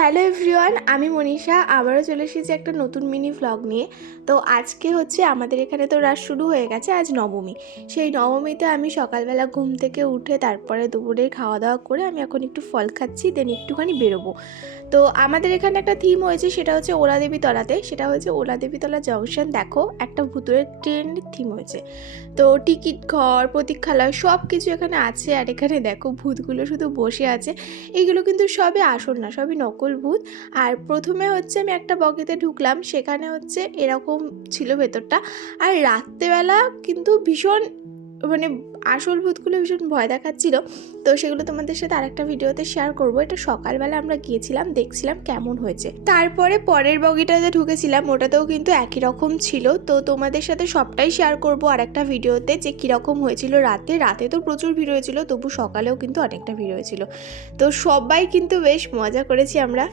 Hello everyone, আমি মনীষা আবারও চলে এসেছি একটা নতুন মিনি ভ্লগ নিয়ে। তো আজকে হচ্ছে আমাদের এখানে তো রাত শুরু হয়ে গেছে, আজ নবমী। সেই নবমীতে আমি সকালবেলা ঘুম থেকে উঠে তারপরে দুপুরের খাওয়া দাওয়া করে আমি এখন একটু ফল খাচ্ছি, দেন একটুখানি বেরোবো। তো আমাদের এখানে একটা থিম হয়েছে, সেটা হচ্ছে ওলাদেবী তলাতে, সেটা হচ্ছে ওলাদেবী তলা জংশন। দেখো, একটা ভূতুরের ট্রেনের থিম হয়েছে। তো টিকিট ঘর, প্রতীক্ষালয় সব কিছু এখানে আছে। আর এখানে দেখো ভূতগুলো শুধু বসে আছে। এইগুলো কিন্তু সবই আসল না, সবই নকল ভূত। আর প্রথমে হচ্ছে আমি একটা বগিতে ঢুকলাম, সেখানে হচ্ছে এরকম ছিল ভেতরটা। আর রাত্রেবেলা কিন্তু ভীষণ মানে আসল ভূতগুলো ভীষণ ভয় দেখাচ্ছিল। তো সেগুলো তোমাদের সাথে আরেকটা ভিডিওতে শেয়ার করব। এটা সকালবেলা আমরা গিয়েছিলাম, দেখছিলাম কেমন হয়েছে। তারপরে পরের বগিটাতে ঢুকেছিলাম, ওটাতেও কিন্তু একই রকম ছিল। তো তোমাদের সাথে সবটাই শেয়ার করব আরেকটা ভিডিওতে, যে কীরকম হয়েছিল রাতে। রাতে তো প্রচুর ভিড় হয়েছিল, তবু সকালেও কিন্তু অনেকটা ভিড় হয়েছিল। তো সবাই কিন্তু বেশ মজা করেছি আমরা।